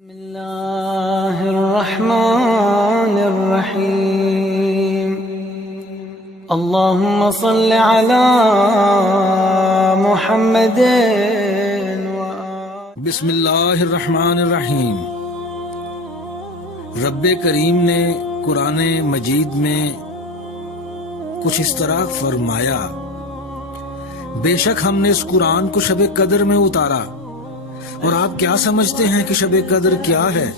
بسم اللہ الرحمن الرحیم اللہم صل علی محمد بسم اللہ الرحمن الرحیم۔ رب کریم نے قرآن مجید میں کچھ اس طرح فرمایا، بے شک ہم نے اس قرآن کو شب قدر میں اتارا، اور آپ کیا سمجھتے ہیں کہ شب قدر کیا ہے؟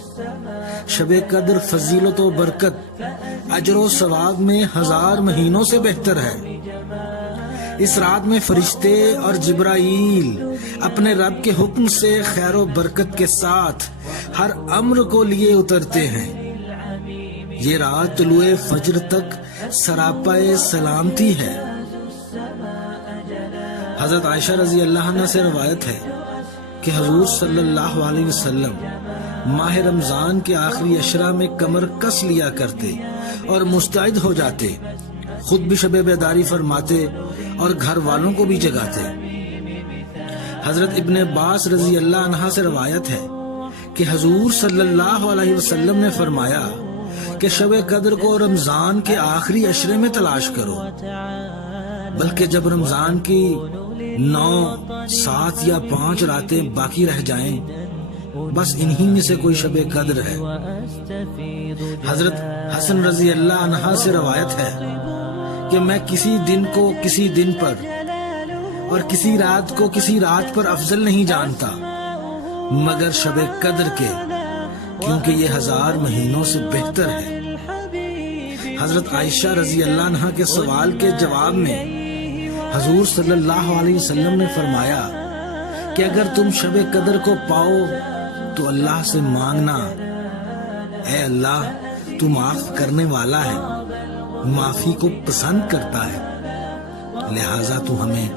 شب قدر فضیلت و برکت، اجر و ثواب میں 1000 مہینوں سے بہتر ہے۔ اس رات میں فرشتے اور جبرائیل اپنے رب کے حکم سے خیر و برکت کے ساتھ ہر امر کو لیے اترتے ہیں۔ یہ رات طلوع فجر تک سراپا سلامتی ہے۔ حضرت عائشہ رضی اللہ عنہ سے روایت ہے کہ حضور صلی اللہ علیہ وسلم ماہ رمضان کے آخری عشرہ میں کمر کس لیا کرتے اور مستعد ہو جاتے، خود بھی شب بیداری فرماتے اور گھر والوں کو بھی جگاتے۔ حضرت ابن عباس رضی اللہ عنہ سے روایت ہے کہ حضور صلی اللہ علیہ وسلم نے فرمایا کہ شب قدر کو رمضان کے آخری عشرے میں تلاش کرو، بلکہ جب رمضان کی 9، 7 یا 5 راتیں باقی رہ جائیں، بس انہی میں سے کوئی شب قدر ہے۔ حضرت حسن رضی اللہ عنہ سے روایت ہے کہ میں کسی دن کو کسی دن پر اور کسی رات کو کسی رات پر افضل نہیں جانتا مگر شب قدر کے، کیونکہ یہ 1000 مہینوں سے بہتر ہے۔ حضرت عائشہ رضی اللہ عنہ کے سوال کے جواب میں حضور صلی اللہ علیہ وسلم نے فرمایا کہ اگر تم شب قدر کو پاؤ تو اللہ سے مانگنا، اے اللہ تو معاف کرنے والا ہے، معافی کو پسند کرتا ہے، لہٰذا تو ہمیں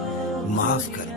معاف کر۔